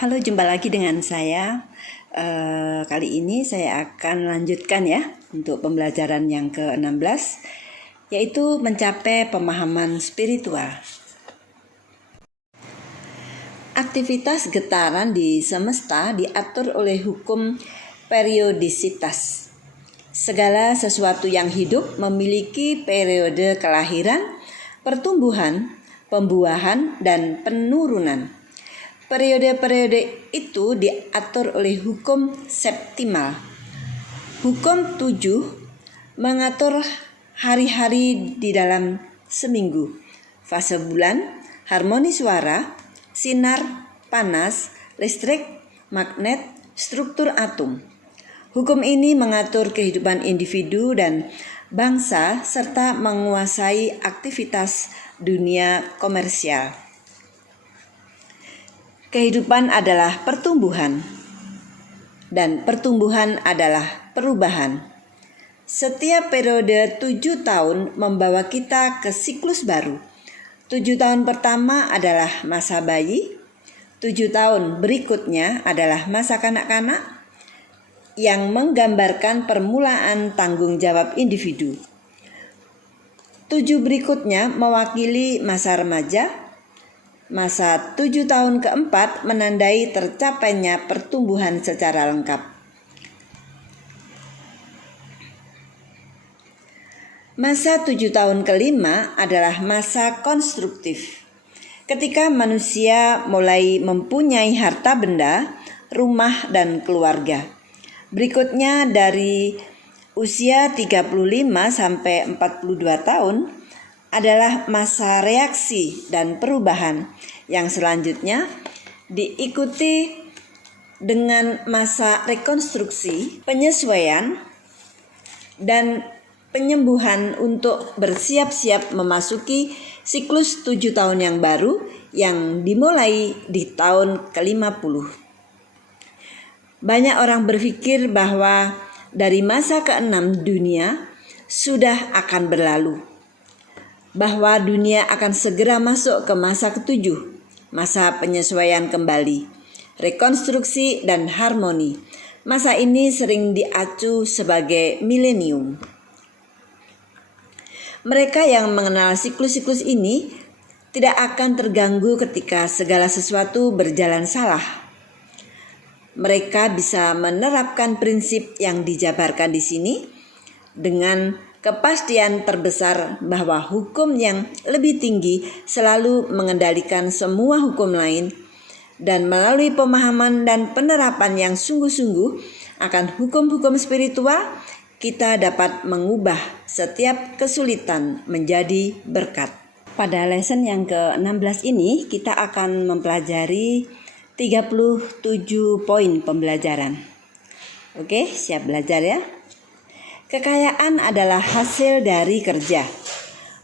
Halo, jumpa lagi dengan saya. Kali ini saya akan lanjutkan ya untuk pembelajaran yang ke-16, yaitu mencapai pemahaman spiritual. Aktivitas getaran di semesta diatur oleh hukum periodisitas. Segala sesuatu yang hidup memiliki periode kelahiran, pertumbuhan, pembuahan, dan penurunan. Periode-periode itu diatur oleh hukum septimal. Hukum 7 mengatur hari-hari di dalam seminggu, fase bulan, harmoni suara, sinar, panas, listrik, magnet, struktur atom. Hukum ini mengatur kehidupan individu dan bangsa serta menguasai aktivitas dunia komersial. Kehidupan adalah pertumbuhan, dan pertumbuhan adalah perubahan. Setiap periode 7 tahun membawa kita ke siklus baru. 7 tahun pertama adalah masa bayi, 7 tahun berikutnya adalah masa kanak-kanak yang menggambarkan permulaan tanggung jawab individu. 7 berikutnya mewakili masa remaja. Masa 7 tahun keempat menandai tercapainya pertumbuhan secara lengkap. Masa 7 tahun kelima adalah masa konstruktif. Ketika manusia mulai mempunyai harta benda, rumah, dan keluarga. Berikutnya dari usia 35 sampai 42 tahun adalah masa reaksi dan perubahan, yang selanjutnya diikuti dengan masa rekonstruksi, penyesuaian, dan penyembuhan untuk bersiap-siap memasuki siklus 7 tahun yang baru yang dimulai di tahun ke-50. Banyak orang berpikir bahwa dari masa ke-6 dunia sudah akan berlalu, bahwa dunia akan segera masuk ke masa ke-7, masa penyesuaian kembali, rekonstruksi, dan harmoni. Masa ini sering diacu sebagai milenium. Mereka yang mengenal siklus-siklus ini tidak akan terganggu ketika segala sesuatu berjalan salah. Mereka bisa menerapkan prinsip yang dijabarkan di sini dengan kepastian terbesar bahwa hukum yang lebih tinggi selalu mengendalikan semua hukum lain, dan melalui pemahaman dan penerapan yang sungguh-sungguh akan hukum-hukum spiritual, kita dapat mengubah setiap kesulitan menjadi berkat. Pada lesson yang ke-16 ini kita akan mempelajari 37 poin pembelajaran. Oke, siap belajar ya? Kekayaan adalah hasil dari kerja.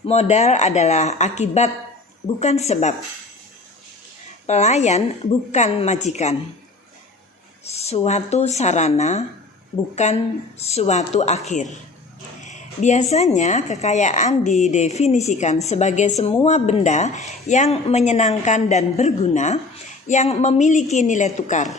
Modal adalah akibat, bukan sebab. Pelayan bukan majikan. Suatu sarana bukan suatu akhir. Biasanya kekayaan didefinisikan sebagai semua benda yang menyenangkan dan berguna yang memiliki nilai tukar.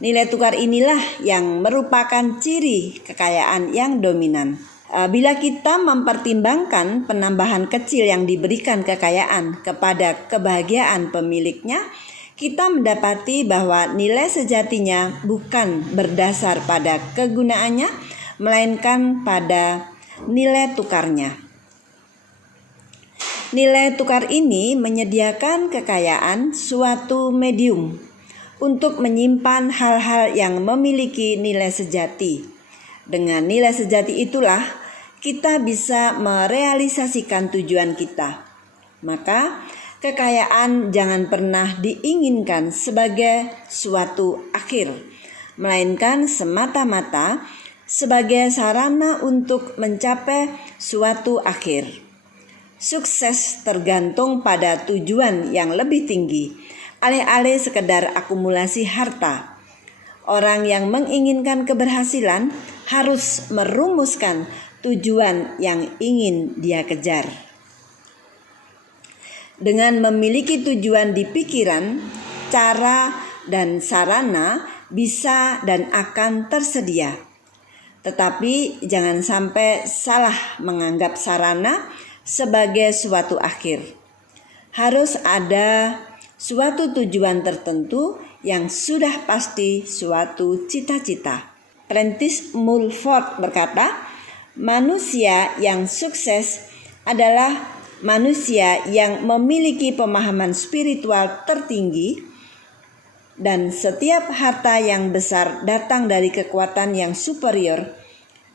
Nilai tukar inilah yang merupakan ciri kekayaan yang dominan. Bila kita mempertimbangkan penambahan kecil yang diberikan kekayaan kepada kebahagiaan pemiliknya, kita mendapati bahwa nilai sejatinya bukan berdasar pada kegunaannya, melainkan pada nilai tukarnya. Nilai tukar ini menyediakan kekayaan suatu medium untuk menyimpan hal-hal yang memiliki nilai sejati. Dengan nilai sejati itulah kita bisa merealisasikan tujuan kita. Maka kekayaan jangan pernah diinginkan sebagai suatu akhir, melainkan semata-mata sebagai sarana untuk mencapai suatu akhir. Sukses tergantung pada tujuan yang lebih tinggi, alih-alih sekedar akumulasi harta. Orang yang menginginkan keberhasilan harus merumuskan tujuan yang ingin dia kejar. Dengan memiliki tujuan di pikiran, cara dan sarana bisa dan akan tersedia. Tetapi jangan sampai salah menganggap sarana sebagai suatu akhir. Harus ada suatu tujuan tertentu yang sudah pasti suatu cita-cita. Prentice Mulford berkata, manusia yang sukses adalah manusia yang memiliki pemahaman spiritual tertinggi, dan setiap harta yang besar datang dari kekuatan yang superior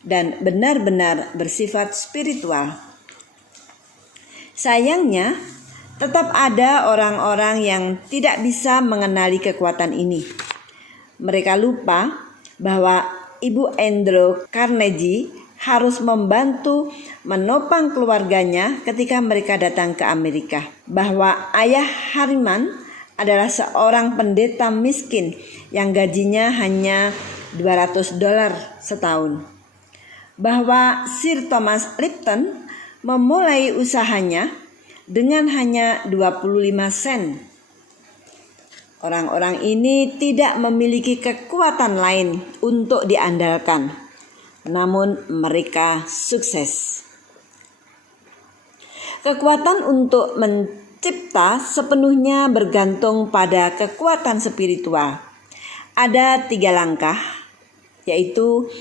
dan benar-benar bersifat spiritual. Sayangnya, tetap ada orang-orang yang tidak bisa mengenali kekuatan ini. Mereka lupa bahwa Ibu Andrew Carnegie harus membantu menopang keluarganya ketika mereka datang ke Amerika. Bahwa ayah Harriman adalah seorang pendeta miskin yang gajinya hanya $200 setahun. Bahwa Sir Thomas Lipton memulai usahanya dengan hanya 25 sen. Orang-orang ini tidak memiliki kekuatan lain untuk diandalkan, namun mereka sukses. Kekuatan untuk mencipta sepenuhnya bergantung pada kekuatan spiritual. Ada 3 langkah, yaitu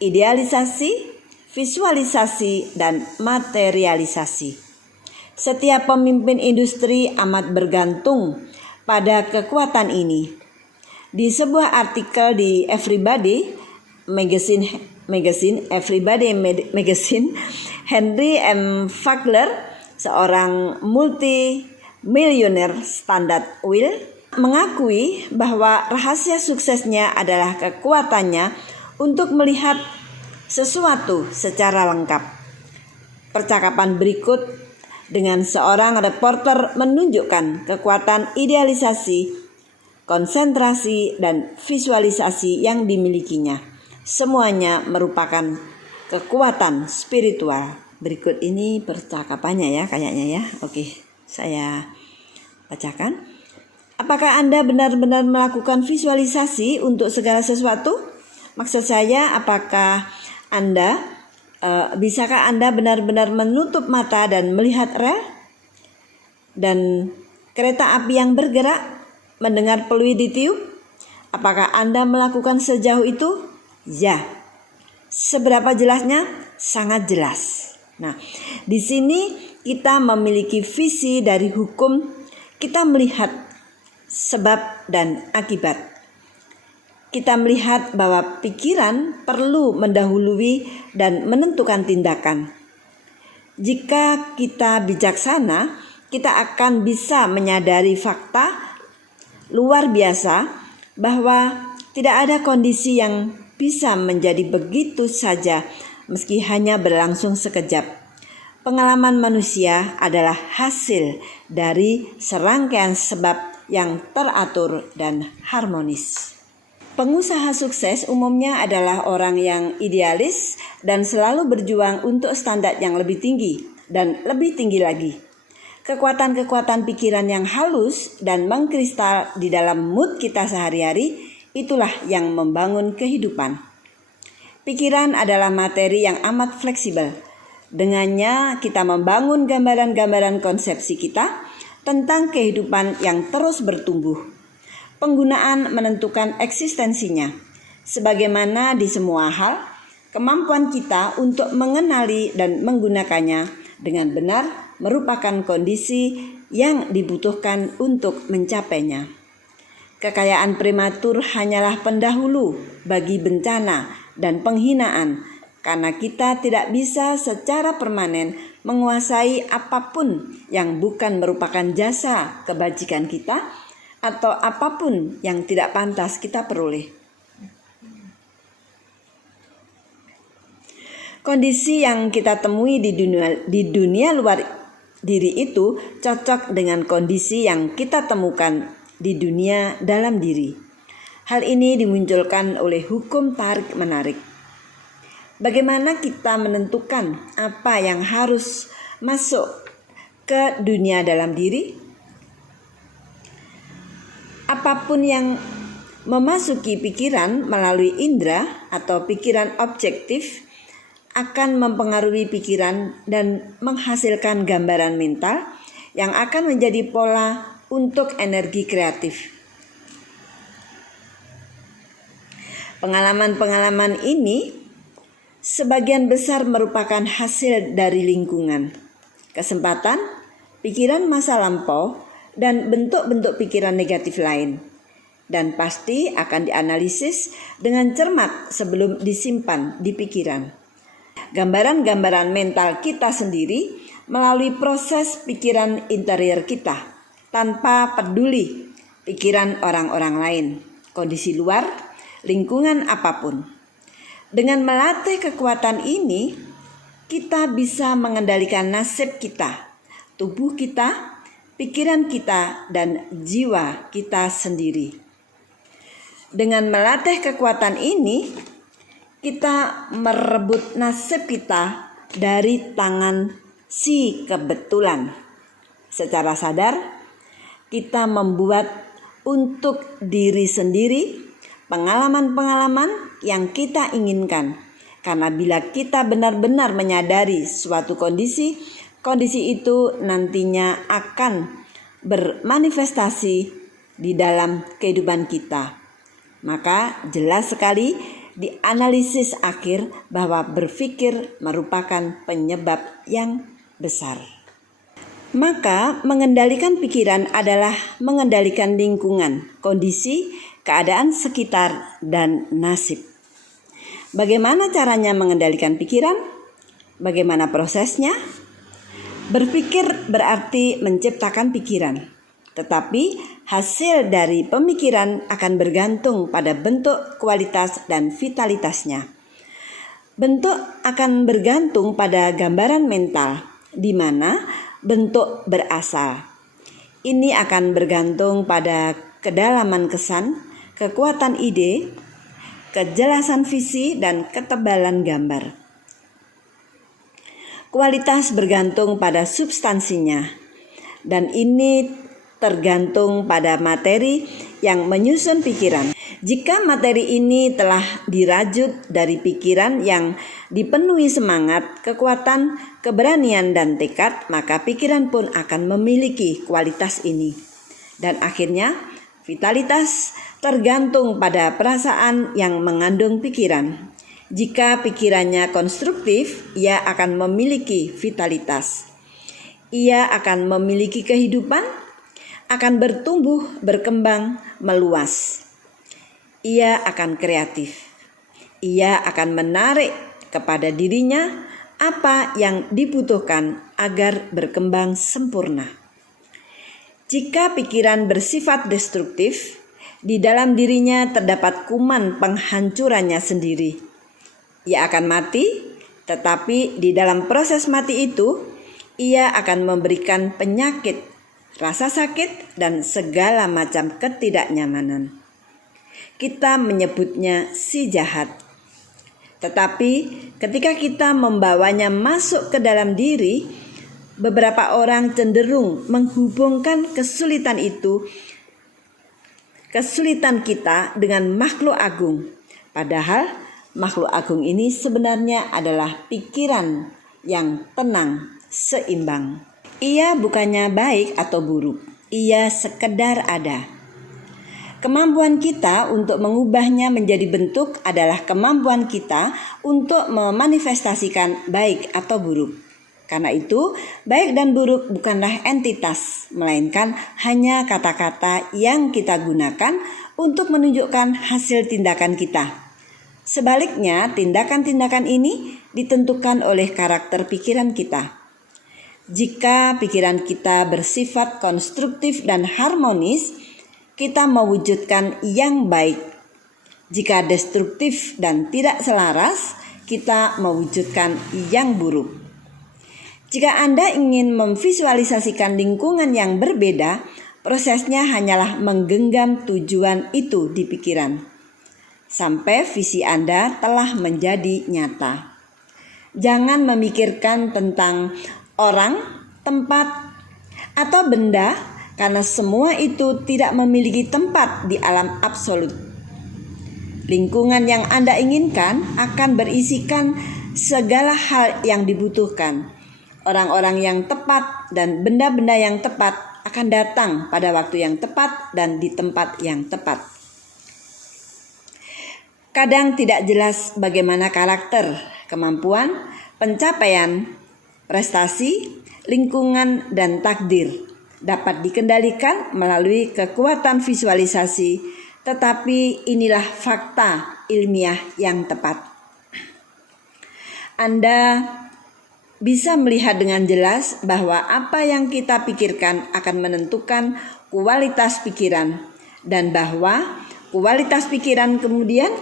idealisasi, visualisasi, dan materialisasi. Setiap pemimpin industri amat bergantung pada kekuatan ini. Di sebuah artikel di Everybody Magazine, Henry M. Fagler, seorang multi-millionaire Standard Oil, mengakui bahwa rahasia suksesnya adalah kekuatannya untuk melihat sesuatu secara lengkap. Percakapan berikut dengan seorang reporter menunjukkan kekuatan idealisasi, konsentrasi, dan visualisasi yang dimilikinya. Semuanya merupakan kekuatan spiritual. Berikut ini percakapannya ya kayaknya ya. Oke, saya bacakan. Apakah Anda benar-benar melakukan visualisasi untuk segala sesuatu? Maksud saya, apakah bisakah Anda benar-benar menutup mata dan melihat rel dan kereta api yang bergerak, mendengar peluit ditiup? Apakah Anda melakukan sejauh itu? Ya. Seberapa jelasnya? Sangat jelas. Nah, di sini kita memiliki visi dari hukum. Kita melihat sebab dan akibat. Kita melihat bahwa pikiran perlu mendahului dan menentukan tindakan. Jika kita bijaksana, kita akan bisa menyadari fakta luar biasa bahwa tidak ada kondisi yang bisa menjadi begitu saja meski hanya berlangsung sekejap. Pengalaman manusia adalah hasil dari serangkaian sebab yang teratur dan harmonis. Pengusaha sukses umumnya adalah orang yang idealis dan selalu berjuang untuk standar yang lebih tinggi dan lebih tinggi lagi. Kekuatan-kekuatan pikiran yang halus dan mengkristal di dalam mood kita sehari-hari, itulah yang membangun kehidupan. Pikiran adalah materi yang amat fleksibel. Dengannya kita membangun gambaran-gambaran konsepsi kita tentang kehidupan yang terus bertumbuh. Penggunaan menentukan eksistensinya. Sebagaimana di semua hal, kemampuan kita untuk mengenali dan menggunakannya dengan benar merupakan kondisi yang dibutuhkan untuk mencapainya. Kekayaan prematur hanyalah pendahulu bagi bencana dan penghinaan, karena kita tidak bisa secara permanen menguasai apapun yang bukan merupakan jasa kebajikan kita atau apapun yang tidak pantas kita peroleh. Kondisi yang kita temui di dunia luar diri itu cocok dengan kondisi yang kita temukan di dunia dalam diri. Hal ini dimunculkan oleh hukum tarik-menarik. Bagaimana kita menentukan apa yang harus masuk ke dunia dalam diri? Apapun yang memasuki pikiran melalui indera atau pikiran objektif akan mempengaruhi pikiran dan menghasilkan gambaran mental yang akan menjadi pola untuk energi kreatif. Pengalaman-pengalaman ini sebagian besar merupakan hasil dari lingkungan, kesempatan, pikiran masa lampau, dan bentuk-bentuk pikiran negatif lain, dan pasti akan dianalisis dengan cermat sebelum disimpan di pikiran. Gambaran-gambaran mental kita sendiri melalui proses pikiran interior kita, tanpa peduli pikiran orang-orang lain, kondisi luar, lingkungan apapun. Dengan melatih kekuatan ini, kita bisa mengendalikan nasib kita, tubuh kita, pikiran kita, dan jiwa kita sendiri. Dengan melatih kekuatan ini, kita merebut nasib kita dari tangan si kebetulan. Secara sadar, kita membuat untuk diri sendiri pengalaman-pengalaman yang kita inginkan. Karena bila kita benar-benar menyadari suatu kondisi itu nantinya akan bermanifestasi di dalam kehidupan kita. Maka jelas sekali di analisis akhir bahwa berpikir merupakan penyebab yang besar. Maka mengendalikan pikiran adalah mengendalikan lingkungan, kondisi, keadaan sekitar, dan nasib. Bagaimana caranya mengendalikan pikiran? Bagaimana prosesnya? Berpikir berarti menciptakan pikiran, tetapi hasil dari pemikiran akan bergantung pada bentuk, kualitas, dan vitalitasnya. Bentuk akan bergantung pada gambaran mental, di mana bentuk berasal. Ini akan bergantung pada kedalaman kesan, kekuatan ide, kejelasan visi, dan ketebalan gambar. Kualitas bergantung pada substansinya, dan ini tergantung pada materi yang menyusun pikiran. Jika materi ini telah dirajut dari pikiran yang dipenuhi semangat, kekuatan, keberanian, dan tekad, maka pikiran pun akan memiliki kualitas ini. Dan akhirnya, vitalitas tergantung pada perasaan yang mengandung pikiran. Jika pikirannya konstruktif, ia akan memiliki vitalitas. Ia akan memiliki kehidupan, akan bertumbuh, berkembang, meluas. Ia akan kreatif. Ia akan menarik kepada dirinya apa yang dibutuhkan agar berkembang sempurna. Jika pikiran bersifat destruktif, di dalam dirinya terdapat kuman penghancurannya sendiri. Ia akan mati, tetapi di dalam proses mati itu, ia akan memberikan penyakit, rasa sakit, dan segala macam ketidaknyamanan. Kita menyebutnya si jahat. Tetapi ketika kita membawanya masuk ke dalam diri, beberapa orang cenderung menghubungkan kesulitan kita dengan makhluk agung. Padahal makhluk agung ini sebenarnya adalah pikiran yang tenang, seimbang. Ia bukannya baik atau buruk, ia sekedar ada. Kemampuan kita untuk mengubahnya menjadi bentuk adalah kemampuan kita untuk memanifestasikan baik atau buruk. Karena itu, baik dan buruk bukanlah entitas, melainkan hanya kata-kata yang kita gunakan untuk menunjukkan hasil tindakan kita. Sebaliknya, tindakan-tindakan ini ditentukan oleh karakter pikiran kita. Jika pikiran kita bersifat konstruktif dan harmonis, kita mewujudkan yang baik. Jika destruktif dan tidak selaras, kita mewujudkan yang buruk. Jika Anda ingin memvisualisasikan lingkungan yang berbeda, prosesnya hanyalah menggenggam tujuan itu di pikiran, sampai visi Anda telah menjadi nyata. Jangan memikirkan tentang orang, tempat, atau benda, karena semua itu tidak memiliki tempat di alam absolut. Lingkungan yang Anda inginkan akan berisikan segala hal yang dibutuhkan. Orang-orang yang tepat dan benda-benda yang tepat akan datang pada waktu yang tepat dan di tempat yang tepat. Kadang tidak jelas bagaimana karakter, kemampuan, pencapaian, prestasi, lingkungan, dan takdir dapat dikendalikan melalui kekuatan visualisasi, tetapi inilah fakta ilmiah yang tepat. Anda bisa melihat dengan jelas bahwa apa yang kita pikirkan akan menentukan kualitas pikiran, dan bahwa kualitas pikiran kemudian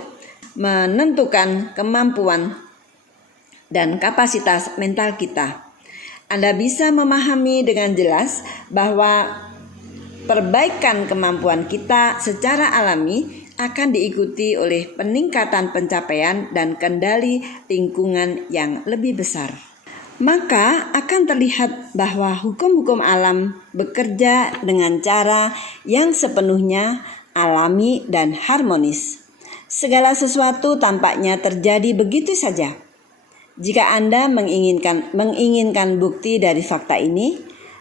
menentukan kemampuan dan kapasitas mental kita. Anda bisa memahami dengan jelas bahwa perbaikan kemampuan kita secara alami akan diikuti oleh peningkatan pencapaian dan kendali lingkungan yang lebih besar. Maka akan terlihat bahwa hukum-hukum alam bekerja dengan cara yang sepenuhnya alami dan harmonis. Segala sesuatu tampaknya terjadi begitu saja. Jika Anda menginginkan bukti dari fakta ini,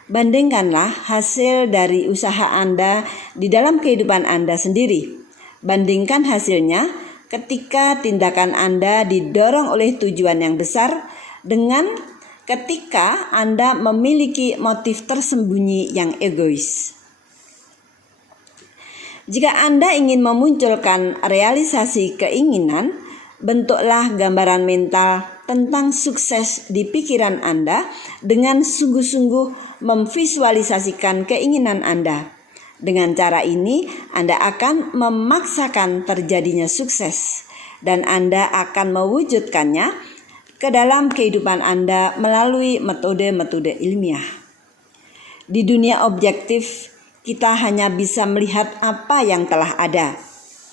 bandingkanlah hasil dari usaha Anda di dalam kehidupan Anda sendiri. Bandingkan hasilnya ketika tindakan Anda didorong oleh tujuan yang besar dengan ketika Anda memiliki motif tersembunyi yang egois. Jika Anda ingin memunculkan realisasi keinginan, bentuklah gambaran mental tentang sukses di pikiran Anda dengan sungguh-sungguh memvisualisasikan keinginan Anda. Dengan cara ini, Anda akan memaksakan terjadinya sukses, dan Anda akan mewujudkannya ke dalam kehidupan Anda melalui metode-metode ilmiah. Di dunia objektif, kita hanya bisa melihat apa yang telah ada,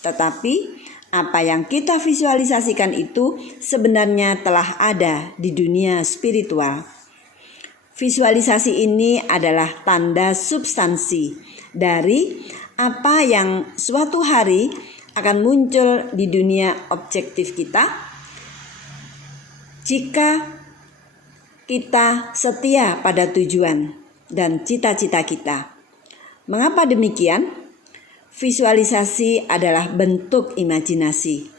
tetapi apa yang kita visualisasikan itu sebenarnya telah ada di dunia spiritual. Visualisasi ini adalah tanda substansi dari apa yang suatu hari akan muncul di dunia objektif kita jika kita setia pada tujuan dan cita-cita kita. Mengapa demikian? Visualisasi adalah bentuk imajinasi.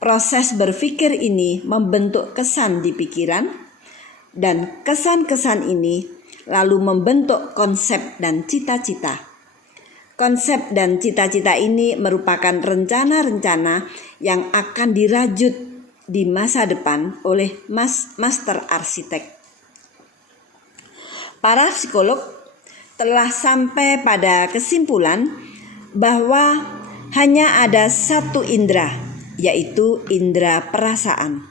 Proses berpikir ini membentuk kesan di pikiran, dan kesan-kesan ini lalu membentuk konsep dan cita-cita. Konsep dan cita-cita ini merupakan rencana-rencana yang akan dirajut di masa depan oleh master arsitek. Para psikolog telah sampai pada kesimpulan bahwa hanya ada satu indera, yaitu indera perasaan.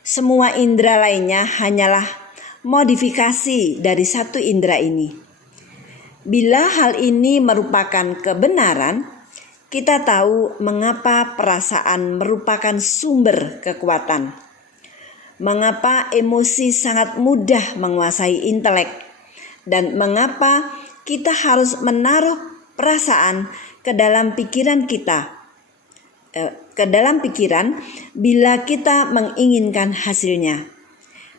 Semua indera lainnya hanyalah modifikasi dari satu indera ini. Bila hal ini merupakan kebenaran, kita tahu mengapa perasaan merupakan sumber kekuatan. Mengapa emosi sangat mudah menguasai intelek, dan mengapa kita harus menaruh perasaan ke dalam pikiran bila kita menginginkan hasilnya.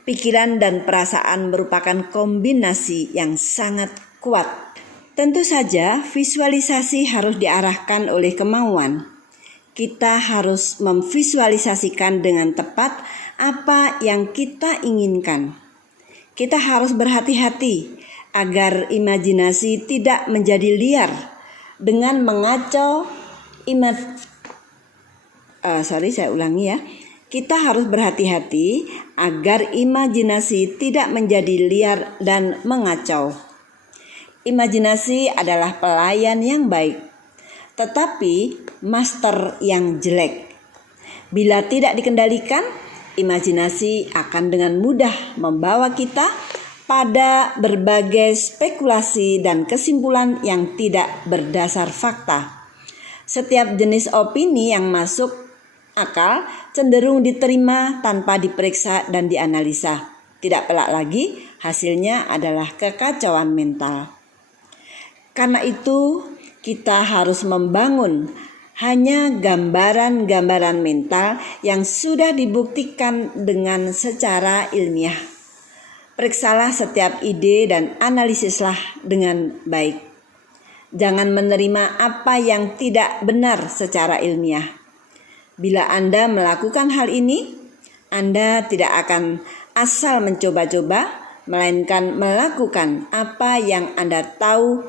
Pikiran dan perasaan merupakan kombinasi yang sangat kuat. Tentu saja visualisasi harus diarahkan oleh kemauan. Kita harus memvisualisasikan dengan tepat apa yang kita inginkan. Kita harus berhati-hati agar imajinasi tidak menjadi liar dengan mengacau Kita harus berhati-hati agar imajinasi tidak menjadi liar dan mengacau. Imajinasi adalah pelayan yang baik, tetapi master yang jelek. Bila tidak dikendalikan, imajinasi akan dengan mudah membawa kita pada berbagai spekulasi dan kesimpulan yang tidak berdasar fakta. Setiap jenis opini yang masuk akal cenderung diterima tanpa diperiksa dan dianalisa. Tidak pelak lagi, hasilnya adalah kekacauan mental. Karena itu, kita harus membangun hanya gambaran-gambaran mental yang sudah dibuktikan dengan secara ilmiah. Periksalah setiap ide dan analisislah dengan baik. Jangan menerima apa yang tidak benar secara ilmiah. Bila Anda melakukan hal ini, Anda tidak akan asal mencoba-coba, melainkan melakukan apa yang Anda tahu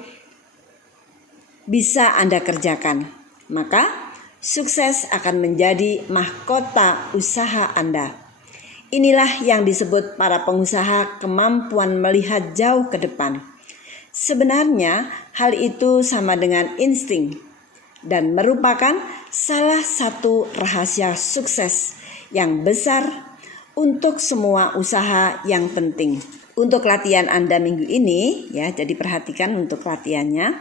bisa Anda kerjakan. Maka, sukses akan menjadi mahkota usaha Anda. Inilah yang disebut para pengusaha kemampuan melihat jauh ke depan. Sebenarnya hal itu sama dengan insting dan merupakan salah satu rahasia sukses yang besar untuk semua usaha yang penting. Untuk latihan Anda minggu ini, ya, jadi perhatikan untuk latihannya.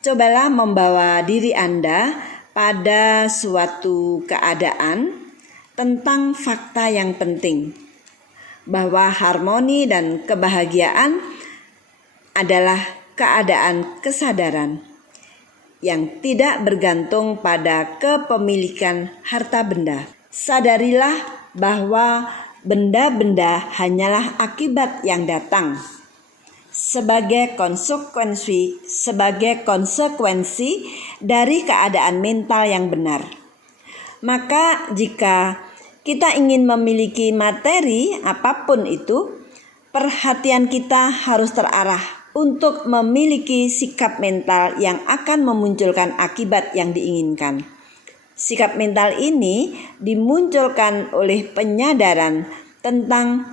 Cobalah membawa diri Anda pada suatu keadaan tentang fakta yang penting, bahwa harmoni dan kebahagiaan adalah keadaan kesadaran yang tidak bergantung pada kepemilikan harta benda. Sadarilah bahwa benda-benda hanyalah akibat yang datang sebagai konsekuensi dari keadaan mental yang benar. Maka jika kita ingin memiliki materi apapun itu, perhatian kita harus terarah untuk memiliki sikap mental yang akan memunculkan akibat yang diinginkan. Sikap mental ini dimunculkan oleh penyadaran tentang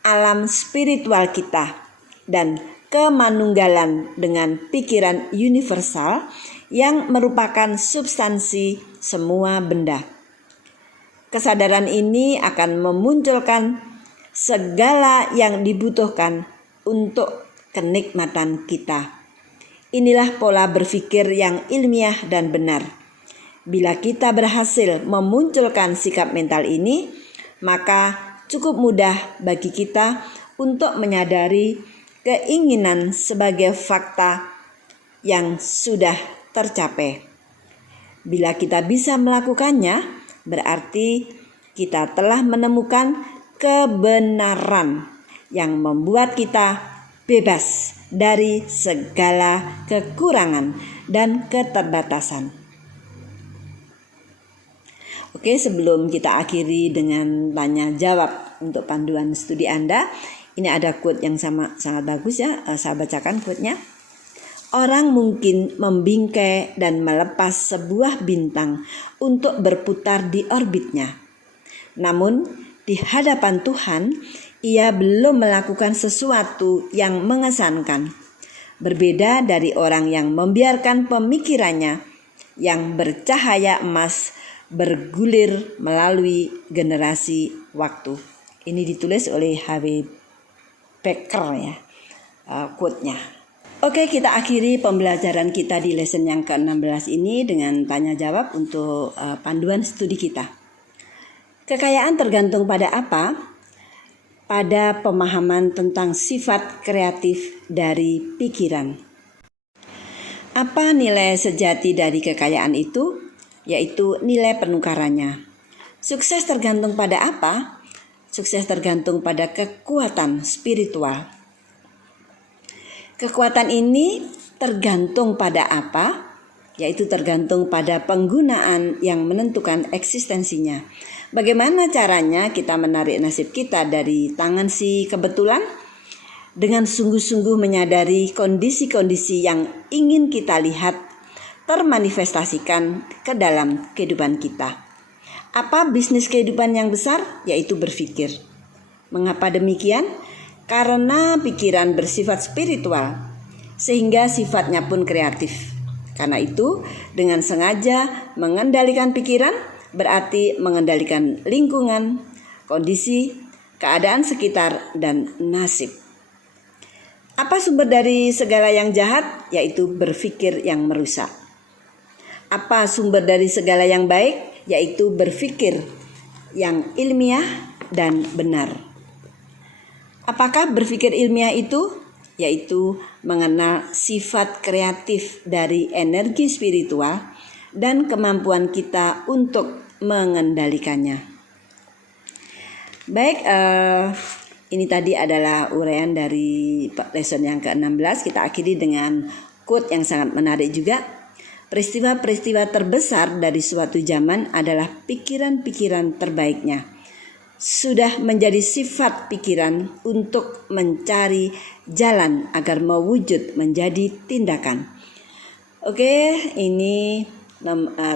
alam spiritual kita dan kemanunggalan dengan pikiran universal yang merupakan substansi semua benda. Kesadaran ini akan memunculkan segala yang dibutuhkan untuk kenikmatan kita. Inilah pola berpikir yang ilmiah dan benar. Bila kita berhasil memunculkan sikap mental ini, maka cukup mudah bagi kita untuk menyadari keinginan sebagai fakta yang sudah tercapai. Bila kita bisa melakukannya, berarti kita telah menemukan kebenaran yang membuat kita bebas dari segala kekurangan dan keterbatasan. Oke, sebelum kita akhiri dengan tanya jawab untuk panduan studi Anda, ini ada quote yang sangat bagus ya, saya bacakan quote-nya. Orang mungkin membingkai dan melepas sebuah bintang untuk berputar di orbitnya. Namun, di hadapan Tuhan, ia belum melakukan sesuatu yang mengesankan. Berbeda dari orang yang membiarkan pemikirannya yang bercahaya emas bergulir melalui generasi waktu. Ini ditulis oleh H.W. Becker ya, quote-nya. Oke, kita akhiri pembelajaran kita di lesson yang ke-16 ini dengan tanya jawab untuk panduan studi kita. Kekayaan tergantung pada apa? Pada pemahaman tentang sifat kreatif dari pikiran. Apa nilai sejati dari kekayaan itu? Yaitu nilai penukarannya. Sukses tergantung pada apa? Sukses tergantung pada kekuatan spiritual. Kekuatan ini tergantung pada apa? Yaitu tergantung pada penggunaan yang menentukan eksistensinya. Bagaimana caranya kita menarik nasib kita dari tangan si kebetulan? Dengan sungguh-sungguh menyadari kondisi-kondisi yang ingin kita lihat termanifestasikan ke dalam kehidupan kita. Apa bisnis kehidupan yang besar? Yaitu berpikir. Mengapa demikian? Karena pikiran bersifat spiritual, sehingga sifatnya pun kreatif. Karena itu, dengan sengaja mengendalikan pikiran, berarti mengendalikan lingkungan, kondisi, keadaan sekitar, dan nasib. Apa sumber dari segala yang jahat? Yaitu berpikir yang merusak. Apa sumber dari segala yang baik? Yaitu berpikir yang ilmiah dan benar. Apakah berpikir ilmiah itu? Yaitu mengenal sifat kreatif dari energi spiritual dan kemampuan kita untuk mengendalikannya. Baik, ini tadi adalah uraian dari lesson yang ke-16. Kita akhiri dengan quote yang sangat menarik juga. Peristiwa-peristiwa terbesar dari suatu zaman adalah pikiran-pikiran terbaiknya. Sudah menjadi sifat pikiran untuk mencari jalan agar mewujud menjadi tindakan. Oke, ini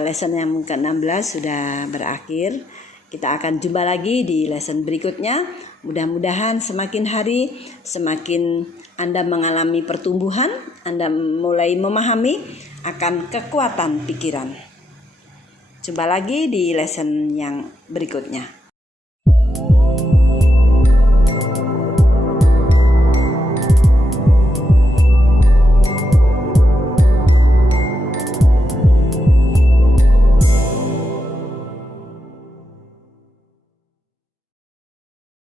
lesson yang ke-16 sudah berakhir. Kita akan jumpa lagi di lesson berikutnya. Mudah-mudahan semakin hari semakin Anda mengalami pertumbuhan, Anda mulai memahami akan kekuatan pikiran. Jumpa lagi di lesson yang berikutnya.